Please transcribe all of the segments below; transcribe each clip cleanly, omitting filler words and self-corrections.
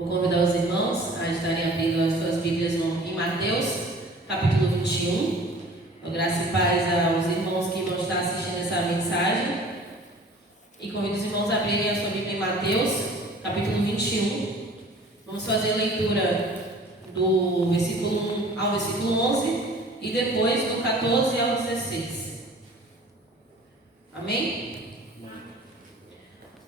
Vou convidar os irmãos a estarem abrindo as suas Bíblias em Mateus, capítulo 21. Graça e paz aos irmãos que vão estar assistindo essa mensagem. E convido os irmãos a abrirem a sua Bíblia em Mateus, capítulo 21. Vamos fazer a leitura do versículo 1 ao versículo 11 e depois do 14 ao 16. Amém?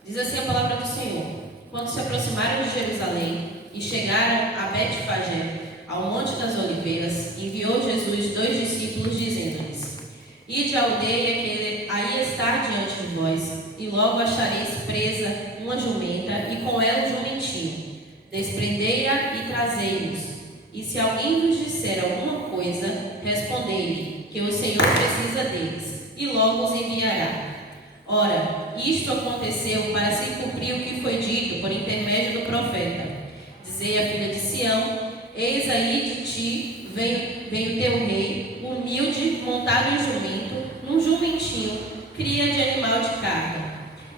Diz assim a palavra do Senhor. Quando se aproximaram de Jerusalém e chegaram a Betfagé, ao Monte das Oliveiras, enviou Jesus 2 discípulos, dizendo-lhes: Ide à aldeia que aí está diante de vós, e logo achareis presa uma jumenta, e com ela um jumentinho. Desprendei-a e trazei-nos. E se alguém vos disser alguma coisa, respondei-lhe que o Senhor precisa deles, e logo os enviará. Ora, isto aconteceu para se cumprir o que foi dito por intermédio do profeta. Dizei à filha de Sião: Eis aí de ti vem o teu rei, humilde, montado em jumento, num jumentinho, cria de animal de carga.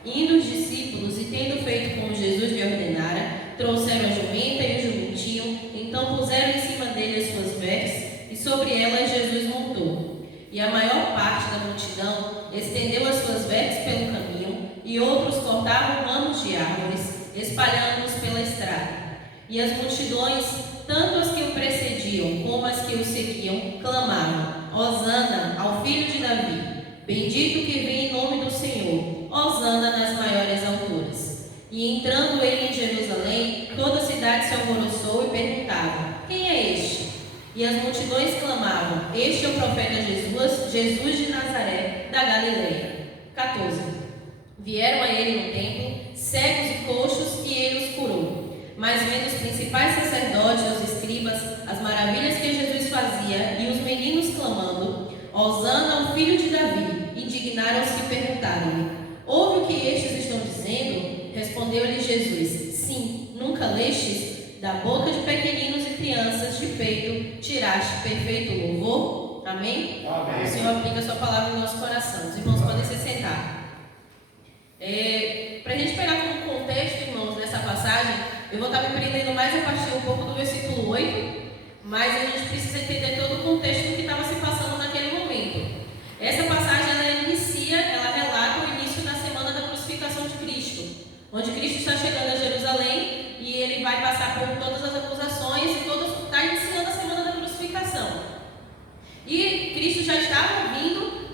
Indo os discípulos, e tendo feito como Jesus lhe ordenara, trouxeram a jumenta e o jumentinho, então puseram em cima dele as suas vestes, e sobre elas Jesus montou. E a maior parte da multidão estendeu as suas vestes pelo caminho, e outros cortavam ramos de árvores, espalhando-os pela estrada. E as multidões, tanto as que o precediam como as que o seguiam, clamavam: Hosana ao filho de Davi, bendito que vem em nome do Senhor, Hosana nas maiores alturas. E entrando ele em Jerusalém, toda a cidade se alvoroçou e perguntava: Quem é este? E as multidões clamavam: Este é o profeta Jesus de Nazaré, da Galileia. 14. Vieram a ele no templo, cegos e coxos, e ele os curou. Mas vendo os principais sacerdotes e os escribas as maravilhas que Jesus fazia, e os meninos clamando: Hosana ao filho de Davi, indignaram-se e perguntaram-lhe: Ouve o que estes estão dizendo? Respondeu-lhe Jesus: Sim, nunca lestes? Da boca de pequeninos e crianças de peito tiraste perfeito louvor? Amém? Amém. O Senhor aplica a sua palavra no nosso coração. Os irmãos podem se sentar. Para a gente pegar como contexto, irmãos, nessa passagem, eu vou estar me prendendo mais a partir um pouco do versículo 8, mas a gente precisa entender todo o contexto do que estava se passando naquele momento. Essa passagem, ela relata o início da semana da crucificação de Cristo, onde Cristo está chegando a Jerusalém e ele vai passar por todas as acusações e está iniciando a semana da crucificação. E Cristo já estava vindo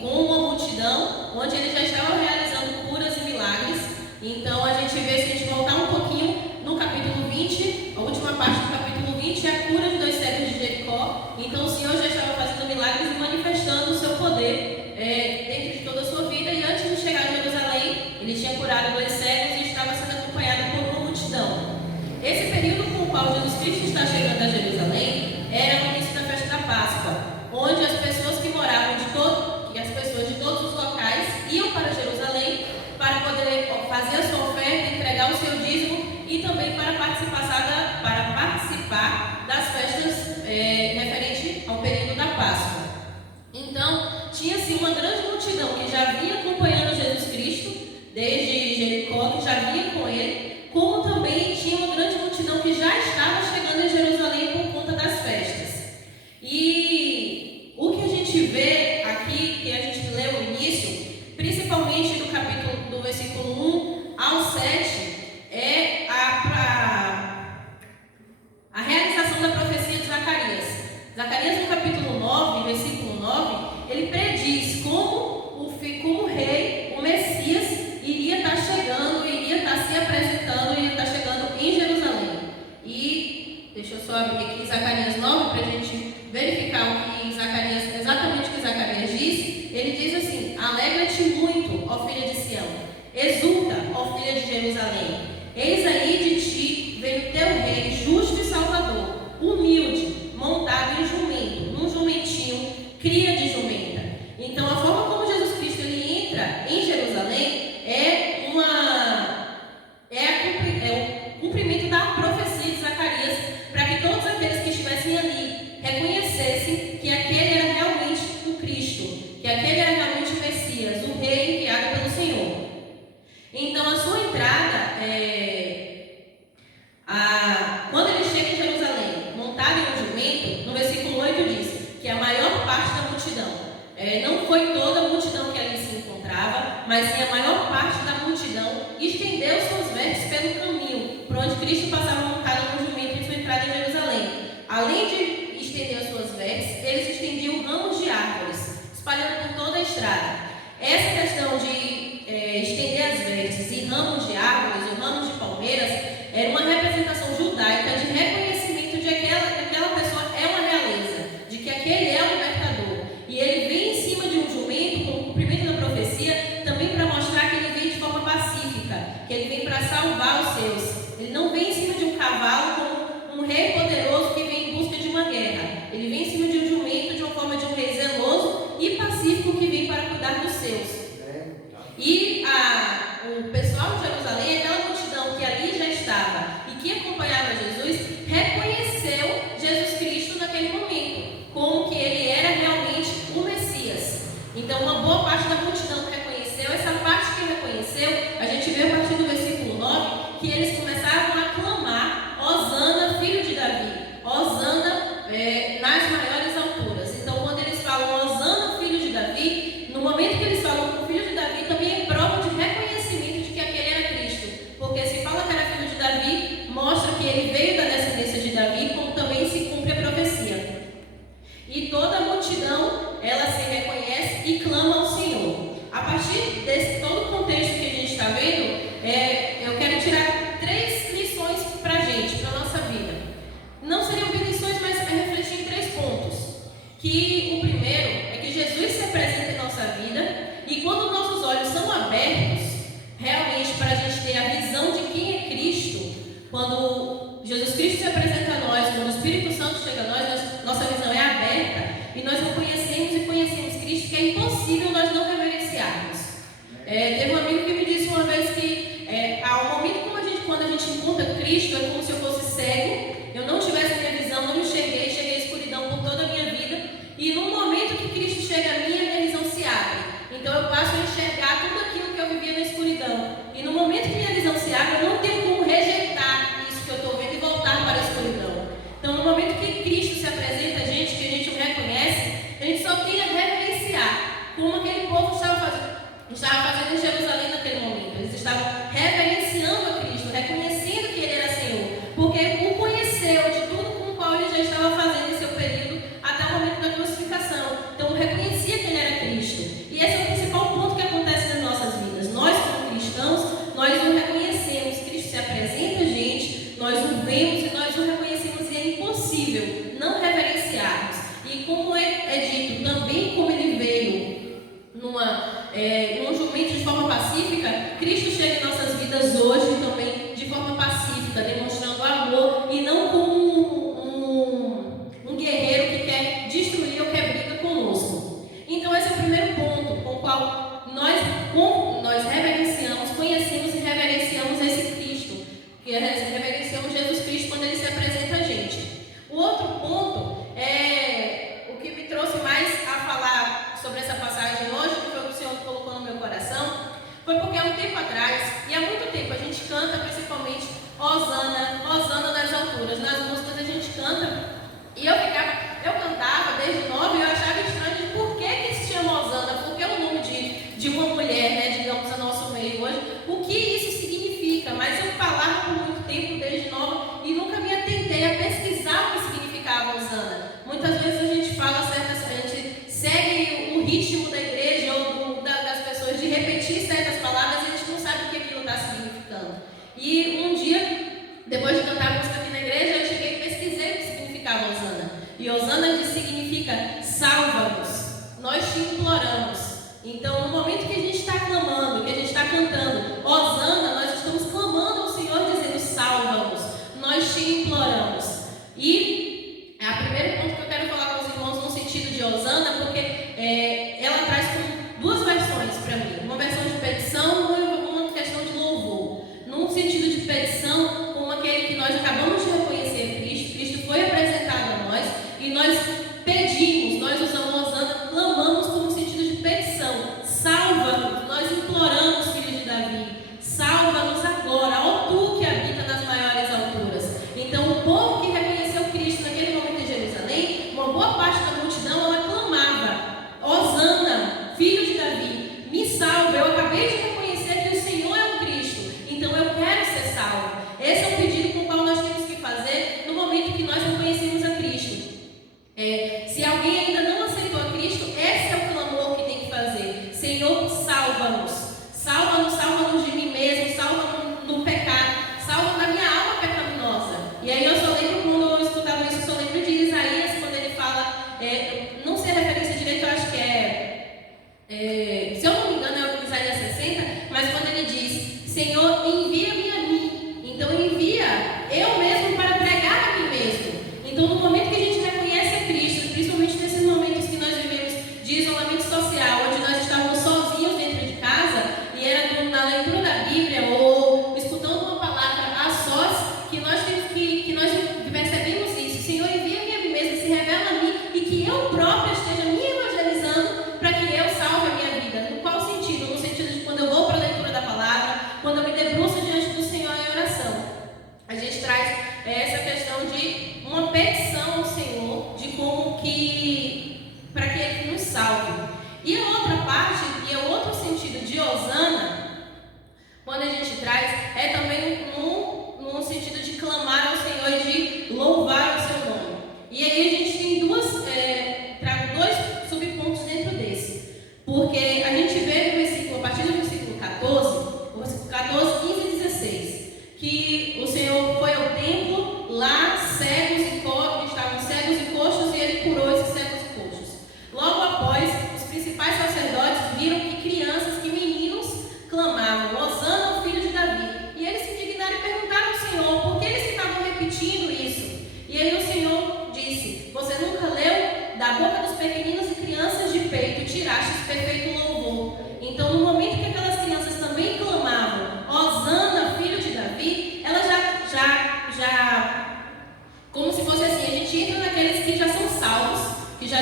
com uma multidão, onde ele já estava realizando curas e milagres. Então a gente vê, se a gente voltar um pouquinho no capítulo 20, a última parte do capítulo 20 é a cura de 2 cegos de Jericó. Então o Senhor já estava fazendo milagres e manifestando o seu poder dentro de toda a sua vida. E antes de chegar a Jerusalém, ele tinha curado 2 cegos e estava sendo acompanhado por uma multidão. Esse período com o qual Jesus Cristo está chegando a Jerusalém era o início da festa da Páscoa, onde as pessoas que moravam as pessoas de todos os locais iam para Jerusalém para poder fazer a sua oferta, entregar o seu dízimo e também para participar das festas referente ao período da Páscoa. Então, tinha-se uma grande multidão que já vinha acompanhando Jesus Cristo, desde Jericó, que já vinha com ele, como também tinha uma grande multidão que já estava chegando em Jerusalém por conta das festas. E o que a gente vê aqui, que a gente leu no início, principalmente do versículo 1 ao 7, é a realização da profecia de Zacarias. Zacarias, no capítulo 9, versículo 9, ele prediz como o rei, o Messias, iria estar chegando, iria estar se apresentando, iria estar chegando em Jerusalém. E deixa eu só abrir aqui Zacarias 9 para a gente verificar exatamente o que Zacarias diz. Ele diz assim: Alegra-te muito, ó filha de Sião, exulta, ó filha de Jerusalém. Eis aí de ti vem o teu rei, justo e salvador, humilde, montado em jumento, num jumentinho, cria de jumenta. Então a forma como Jesus Cristo ele entra em Jerusalém é o cumprimento da profecia de Zacarias, para que todos aqueles que estivessem ali reconhecessem que aquele era realmente o Cristo, que aquele era realmente o Messias, o rei enviado pelo Senhor. Então a sua entrada a maior parte da multidão estendeu suas vestes pelo caminho por onde Cristo passava montado no jumento em sua entrada em Jerusalém. Além de estender as suas vestes, eles estendiam ramos de árvores, espalhando por toda a estrada. Essa questão de estender as vestes e ramos de árvores ou ramos de palmeiras era uma representação judaica de reconhecimento de que aquela pessoa é uma realeza, de que aquele é o libertador. E ele vem em cima de um jumento, com o cumprimento da profecia, também para mostrar que ele vem de forma pacífica, que ele vem para salvar os seus. Ele não vem em cima de um cavalo como um rei poderoso que vem em busca de uma guerra. Ele vem em cima de um jumento de uma forma de um rei zeloso e pacífico que vem para cuidar dos seus. E o pessoal de Jerusalém, aquela multidão que ali já estava e que acompanhava Jesus, reconheceu Jesus Cristo naquele momento, como que ele era realmente o Messias. Então, uma boa parte da multidão reconheceu. Essa parte que reconheceu, a gente vê a partir do versículo 9, que eles começaram a clamar: Hosana, filho de Davi, Hosana nas maiores alturas. Então, quando eles falam Hosana, filho de Davi, no momento que eles falam com o filho de Davi, também é prova de reconhecimento de que aquele era Cristo. Porque se fala que era filho de Davi, mostra que ele veio da descendência de Davi, como também se cumpre a profecia. E toda a multidão, ela se reconhece e clama ao Senhor. A partir desse todo o contexto que a gente está vendo, eu quero tirar 3 lições para a gente, para a nossa vida. Não seriam bem lições, mas refletir em 3 pontos. Que o primeiro é que Jesus se apresenta em nossa vida, e quando nossos olhos são abertos, realmente para a gente ter a visão de quem é Cristo, quando Jesus Cristo se apresenta a nós, quando o Espírito Santo chega a nós, nossa visão é aberta, e nós reconhecemos e conhecemos Cristo, que é impossível nós não reverenciarmos. Teve um amigo que me disse uma vez que ao momento quando a gente encontra Cristo, é como se eu fosse cego, eu não tivesse minha visão, não enxerguei, cheguei à escuridão por toda a minha vida, e no momento que Cristo chega a mim, a minha visão se abre. Então eu passo a enxergar tudo aquilo que eu vivia na escuridão. E no momento que minha visão se abre, eu não tenho como rejeitar isso que eu estou vendo e voltar para a escuridão. Então, no momento que Cristo se apresenta a gente, que a gente o reconhece, a gente só tem a reverenciar, como aquele povo estava fazendo em Jerusalém naquele momento. Eles estavam reverenciando a Cristo, reconhecendo que Ele era Senhor, porque o conheceu de tudo com o qual Ele já estava fazendo em seu período até o momento da crucificação. Então, reconhecia que Ele era Cristo. E esse é o principal ponto que acontece nas nossas vidas. Nós, como cristãos, nós o reconhecemos. Cristo se apresenta a gente, nós o vemos e nós o reconhecemos, e é impossível não reverenciarmos. E como é dito, também como Ele veio num jumento de forma pacífica, Cristo chega em nossas vidas hoje também de forma pacífica, demonstrando amor e não como um guerreiro que quer destruir ou quer briga conosco. Então esse é o primeiro ponto com o qual nós reverenciamos, conhecemos e reverenciamos esse Cristo, que reverenciamos Jesus Cristo quando Ele se apresenta a gente. O outro ponto é o que me trouxe mais a falar sobre essa passagem hoje, que foi o que o Senhor colocou no meu coração, foi porque há um tempo atrás, e há muito tempo, a gente canta principalmente Senhor, envia-me a mim. Então envia eu mesmo para pregar a mim mesmo. Então no momento que a gente reconhece a Cristo, principalmente nesses momentos que nós vivemos de isolamento social, onde nós estávamos sozinhos dentro de casa, e era na leitura da Bíblia ou escutando uma palavra a sós, que nós temos que nós percebemos isso. Senhor, envia-me a mim mesmo, se revela a mim, e que eu própria esteja me evangelizando para que eu salve a minha vida. No qual sentido? No sentido de quando eu vou para a leitura da palavra, quando eu me debruço diante do Senhor em oração. A gente traz essa questão de uma petição ao Senhor, de como que, para que Ele nos salve. E a outra parte, e o outro sentido de Hosana, quando a gente traz, é também num sentido de clamar ao Senhor e de louvar o seu nome. E aí a gente tem trago dois subpontos dentro desse. Porque a gente vê no versículo, a partir do versículo 14, 15 e 16, que o Senhor foi ao templo, lá estavam cegos e coxos, e Ele curou esses cegos e coxos. Logo após, os principais sacerdotes viram que crianças, que meninos clamavam, Hosana ao filho de Davi. E eles se indignaram e perguntaram ao Senhor por que eles estavam repetindo isso. E aí o Senhor disse: você nunca leu? Da boca dos pequeninos e crianças de peito tirastes perfeito louvor. Então, no momento que aquelas crianças também clamavam, Hosana, filho de Davi, elas como se fosse assim, a gente entra naqueles que já são salvos, que já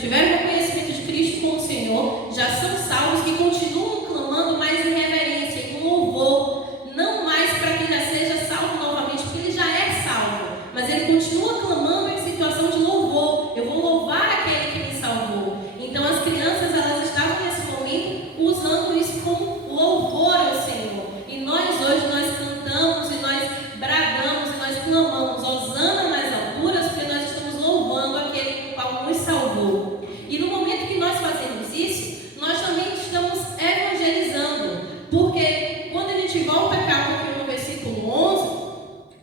tiveram o conhecimento de Cristo como Senhor, já são salvos, que continuam clamando mais em reverência, com louvor, não mais para que já seja salvo novamente, porque ele já é salvo, mas ele continua clamando em situação de louvor. Eu vou louvar aquele que me salvou. Então as crianças, elas estavam nesse momento usando isso como louvor ao Senhor. E nós hoje, nós cantamos e nós bradamos e nós clamamos Hosana nas alturas, porque nós estamos louvando aquele que nos salvou. E no momento que nós fazemos isso, nós também estamos evangelizando, porque quando a gente volta cá no versículo 11,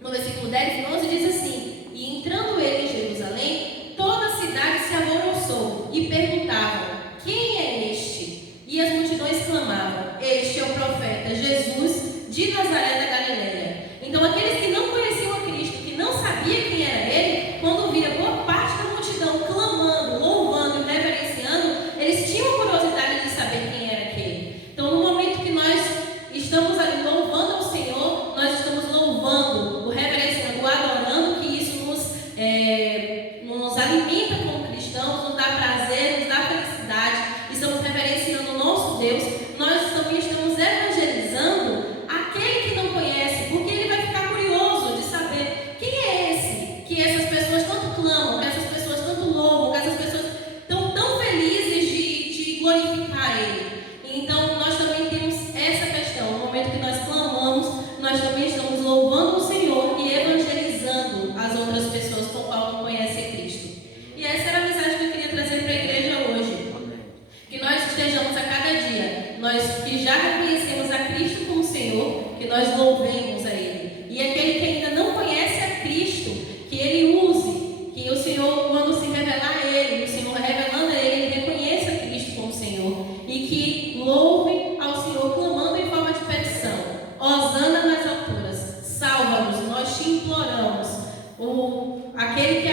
no versículo 10 e 11 diz assim: e entrando ele em Jerusalém, toda a cidade se alvoroçou e perguntavam: quem é este? E as multidões clamavam: este é o profeta Jesus de Nazaré da Galileia. Então aqueles que não conheciam a Cristo, que não sabiam quem era ele, quando via boa parte da multidão clamando, louvando e reverenciando, eles tinham curiosidade de saber quem era aquele. Então no momento que nós estamos ali louvando ao Senhor, nós estamos louvando, o reverenciando, o adorando, que isso nos alimenta como cristãos, nos dá prazer, nos dá felicidade, estamos reverenciando o nosso Deus. Nós também estamos evangelizando aquele que não conhece, porque ele vai ficar curioso de saber quem é esse, que essas pessoas tanto clamam, que essas pessoas tanto louvam, que essas pessoas estão tão felizes de glorificar ele. Então nós também temos essa questão. No momento que nós clamamos, nós também estamos louvando o Senhor e evangelizando as outras pessoas com qual não conhecem a Cristo. E essa era a mensagem que eu queria trazer para a igreja hoje. Que nós estejamos a cada dia, nós que já reconhecemos a Cristo como Senhor, que nós louvemos a Ele. E aquele que ainda não conhece a Cristo, que ele use, que o Senhor, quando se revelar a Ele, o Senhor revelando a Ele, ele reconheça a Cristo como Senhor. E que louve ao Senhor clamando em forma de petição: Hosana nas alturas, salva-nos, nós te imploramos. Aquele que